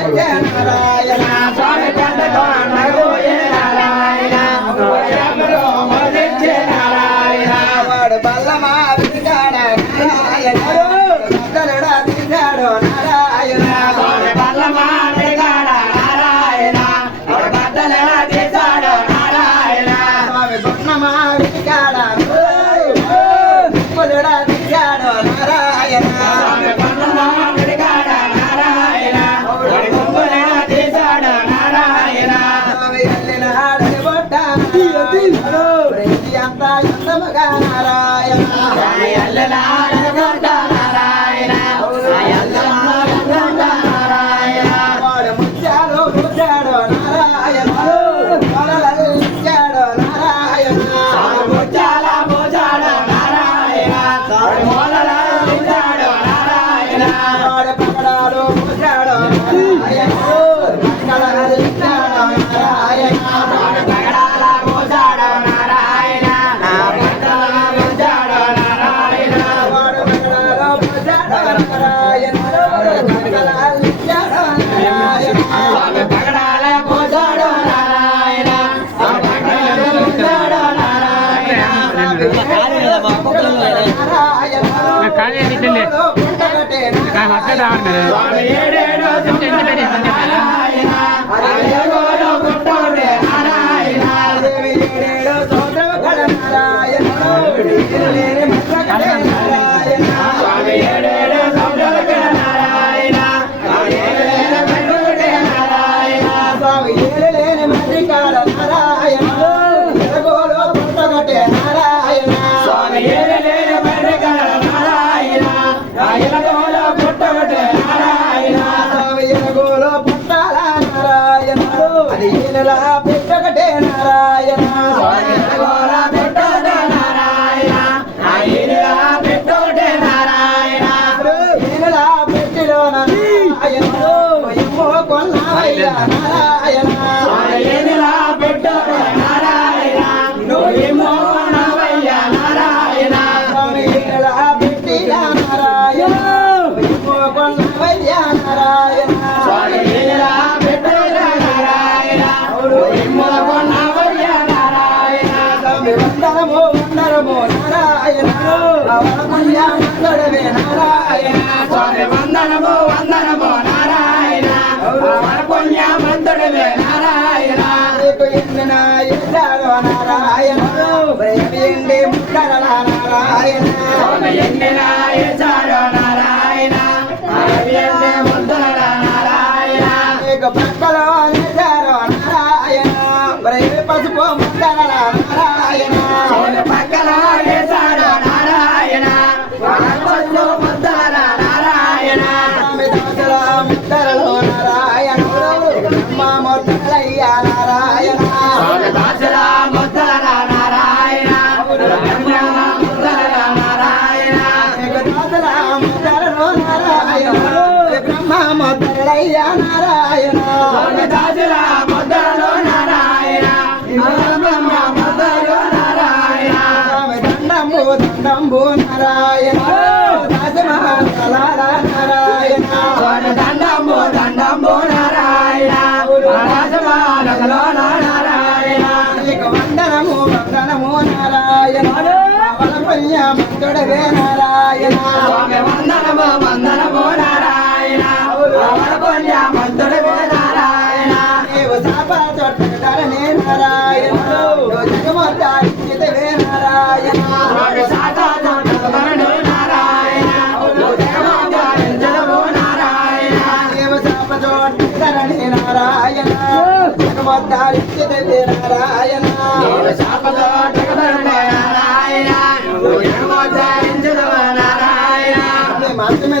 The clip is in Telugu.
Narayana నారాయణ స్వామి కంటతో నగబోయే నారాయణ మొదలెచ్చే నారాయణ వాడు బల్లమా విరిగాడ నారాయణ బద్దలుడా తీశాడు నారాయణ వాడు బల్లమా విరిగాడ నారాయణ వాడు బద్దలుడా తీశాడు నారాయణ స్వామి బొమ్మమా విరిగాడ బద్దలుడా తీశాడు నారాయణ స్వామి బొమ్మమా విరిగాడ నారాయణ వాడు బొమ్మలుడా తీశాడు నారాయణ స్వామి ఎల్లినాడని బొట్ట అంత ఎంతమగా నారాయణ ఎల్లనాడని బొట్ట నారాయణ నారాయణ వాడు ముత్యాలు ముచ్చాడు నారాయణ ఇచ్చాడు నారాయణ ముత్యాల పోచాడు నారాయణ మూలల ఇచ్చాడు నారాయణ వాడు పగడాలు పోచాడు నారాయణ పగడాలు ఇచ్చాడు నారాయణ పగడాల పోచాడు నారాయణ పోచాడు నారాయణ వాడు పగడాలు పోచాడు నారాయణ పగడాలు ఇచ్చాడు నారాయణ పగడాల పోచాడు నారాయణ పగడాలు ఇచ్చాడు నారాయణ పెట్టగటే నారాయణ పెట్టగటే నారాయణ పెట్టగటే నారాయణ పెట్టిలో నారాయణ కొన్నాయ నారాయణ పెట్టగటే నారాయణ నువ్వేమో నావయ్య నారాయణ పెట్టిలా నారాయణ కొన్నావయ్య నారాయణ వందనమో వందనమో నారాయణ వందడవే నారాయణ స్వామి వందనమో వందనమో నారాయణ పుణ్యమంతుడవే నారాయణ నీకు ఎన్నిన ఇచ్చాడో నారాయణ ఎండి ముక్కల నారాయణ స్వామి ఎన్నిన ఇచ్చాడో నారాయణ ఎండి ముద్దల నారాయణ నీకు పక్కలో ఇచ్చారో నారాయణ పసుపు ముద్దల నారాయణ పక్కలో వేశాడు నారాయణ పసుపు ముద్దల నారాయణ దోసల ముద్దలలో నారాయణ బ్రహ్మ ముద్దలయ్య నారాయణ దోసల ముద్దల నారాయణ బ్రహ్మ ముద్దల నారాయణ దోసల ముద్దలలో నారాయణ బ్రహ్మ ముద్దలయ్య నారాయణ దోసల ముద్దలలో నారాయణ దండంబు నారాయణ నారాయణ దండంబు దండంబు నారాయణ నారాయణ వందనము వందనము నారాయణ పుణ్యమంతుడవే నారాయణ వందనము వందనము నారాయణ పుణ్యమంతుడవే నారాయణ నీవు శాప చొట్టనే నారాయణ జగమతారివే నారాయణ నారాయణ జగమతారివే నారాయణ మాత్రమే